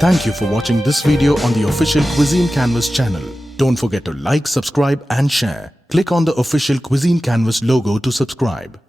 Thank you for watching this video on the official Cuisine Canvas channel. Don't forget to like, subscribe and share. Click on the official Cuisine Canvas logo to subscribe.